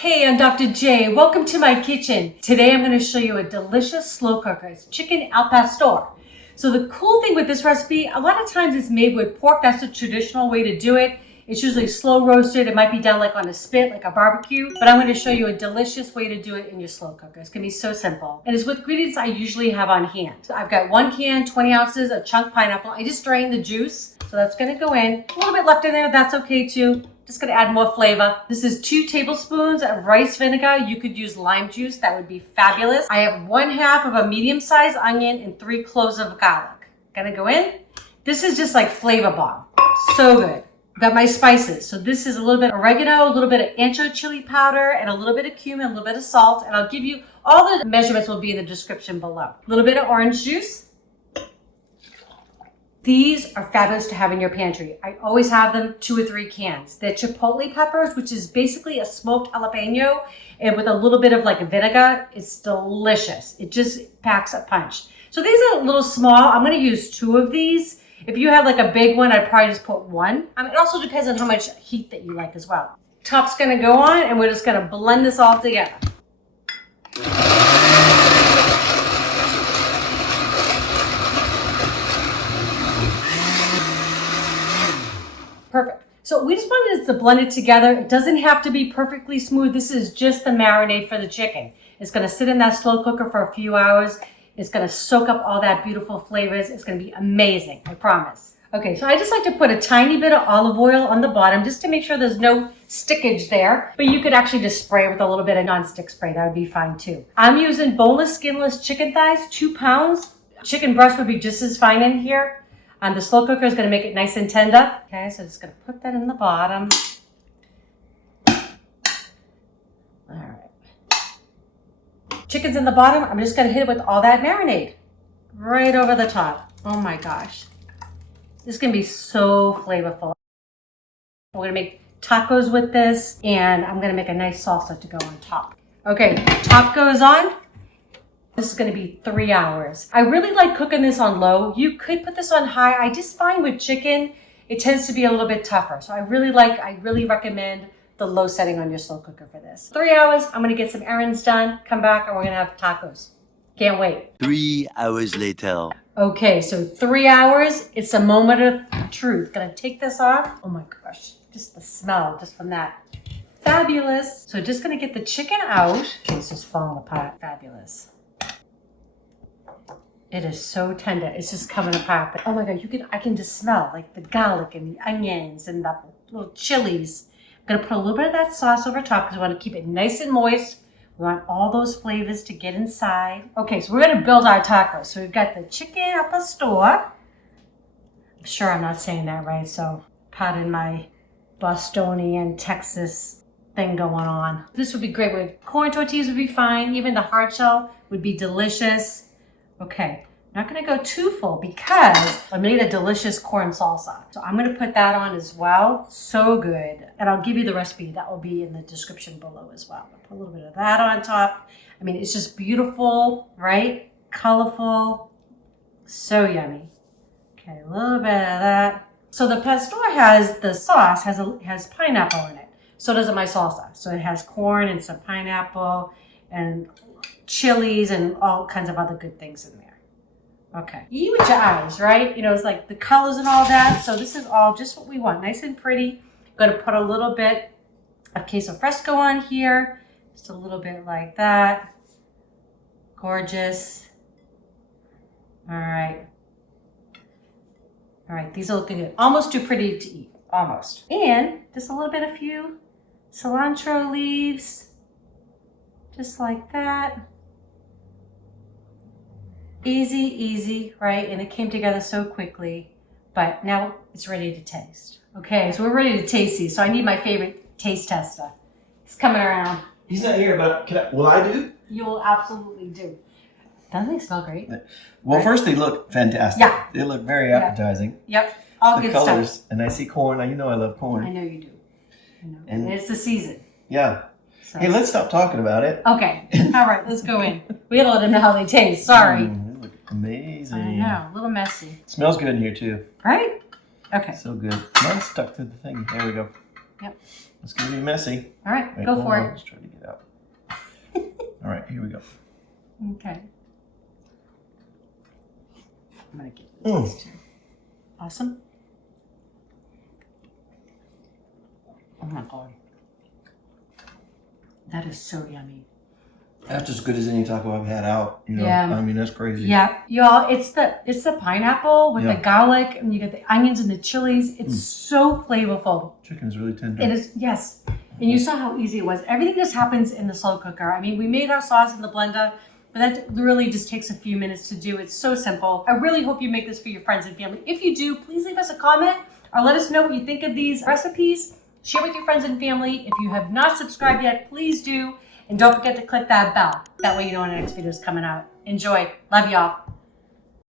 Hey, I'm Dr. J. Welcome to my kitchen. Today I'm going to show you a delicious slow cooker. It's chicken al pastor. So the cool thing with this recipe, a lot of times it's made with pork. That's the traditional way to do it. It's usually slow roasted. It might be done like on a spit, like a barbecue. But I'm going to show you a delicious way to do it in your slow cooker. It's going to be so simple. And it's with ingredients I usually have on hand. I've got 1 can, 20 ounces of chunk pineapple. I just drained the juice. So that's going to go in. A little bit left in there. That's okay too. Just gonna add more flavor. This is 2 tablespoons of rice vinegar. You could use lime juice, that would be fabulous. I have 1/2 of a medium-sized onion and 3 cloves of garlic. Gonna go in. This is just like flavor bomb. So good. Got my spices. So this is a little bit of oregano, a little bit of ancho chili powder, and a little bit of cumin, a little bit of salt. And I'll give you, all the measurements will be in the description below. A little bit of orange juice. These are fabulous to have in your pantry. I always have them 2 or 3 cans. They're chipotle peppers, which is basically a smoked jalapeno, and with a little bit of like vinegar. It's delicious. It just packs a punch. So these are a little small. I'm going to use 2 of these. If you have like a big one, I'd probably just put 1. It also depends on how much heat that you like as well. Top's going to go on, and we're just going to blend this all together. Perfect. So we just wanted to blend it together. It doesn't have to be perfectly smooth. This is just the marinade for the chicken. It's going to sit in that slow cooker for a few hours. It's going to soak up all that beautiful flavors. It's going to be amazing, I promise. Okay, so I just like to put a tiny bit of olive oil on the bottom just to make sure there's no stickage there. But you could actually just spray it with a little bit of nonstick spray. That would be fine too. I'm using boneless, skinless chicken thighs, 2 pounds. Chicken breast would be just as fine in here. The slow cooker is going to make it nice and tender. Okay, so just going to put that in the bottom. All right. Chicken's in the bottom. I'm just going to hit it with all that marinade right over the top. Oh my gosh. This is going to be so flavorful. We're going to make tacos with this, and I'm going to make a nice salsa to go on top. Okay, top goes on. This is going to be 3 hours. I really like cooking this on low. You could put this on high. I just find with chicken, it tends to be a little bit tougher. So I really recommend the low setting on your slow cooker for this. 3 hours, I'm going to get some errands done, come back, and we're going to have tacos. Can't wait. 3 hours later. Okay, so 3 hours, it's a moment of truth. Gonna take this off. Oh my gosh, just the smell just from that. Fabulous. So just gonna get the chicken out. It's just falling apart. Fabulous. It is so tender. It's just coming apart. But oh my God, I can just smell like the garlic and the onions and the little chilies. I'm gonna put a little bit of that sauce over top because we want to keep it nice and moist. We want all those flavors to get inside. Okay, so we're gonna build our tacos. So we've got the chicken al pastor. I'm sure I'm not saying that right, so pardon my Bostonian, Texas thing going on. This would be great with corn tortillas would be fine. Even the hard shell would be delicious. Okay, not gonna go too full because I made a delicious corn salsa. So I'm gonna put that on as well. So good. And I'll give you the recipe. That will be in the description below as well. I'll put a little bit of that on top. I mean, it's just beautiful, right? Colorful, so yummy. Okay, a little bit of that. So the pastor the sauce has pineapple in it. So does my salsa. So it has corn and some pineapple and chilies and all kinds of other good things in there. Okay. You eat with your eyes, right? You know, it's like the colors and all that. So this is all just what we want. Nice and pretty. Going to put a little bit of queso fresco on here. Just a little bit like that. Gorgeous. All right. All right. These are looking good. Almost too pretty to eat. Almost. And just a little bit of few cilantro leaves. Just like that. Easy, easy, right? And it came together so quickly, but now it's ready to taste. Okay, so we're ready to taste these. So I need my favorite taste tester. He's coming around. He's not here, but will I do? You will absolutely do. Doesn't they smell great? Well, first they look fantastic. Yeah. They look very appetizing. Yep, all the good colors, stuff. and I see corn. Now you know I love corn. I know you do. I know. And it's the season. Yeah. So. Hey, let's stop talking about it. Okay, all right, let's go in. We gotta let them know how they taste. Sorry. They look amazing. I know, a little messy. It smells good in here too. Right? Okay. So good. Mine's stuck to the thing. There we go. Yep. It's gonna be messy. All right, Wait, go hold for on. it. Let's try it again. All right, here we go. Okay. I'm gonna get Mm. this too. Awesome. Oh my god. That is so yummy. That's as good as any taco I've had out. You know, Yeah. I mean, that's crazy. Yeah, y'all, it's the pineapple with Yeah. the garlic, and you get the onions and the chilies. It's so flavorful. Chicken's really tender. It is, yes. And you saw how easy it was. Everything just happens in the slow cooker. I mean, we made our sauce in the blender, but that really just takes a few minutes to do. It's so simple. I really hope you make this for your friends and family. If you do, please leave us a comment or let us know what you think of these recipes. Share with your friends and family. If you have not subscribed yet, please do. And don't forget to click that bell. That way you know when the next video is coming out. Enjoy. Love y'all.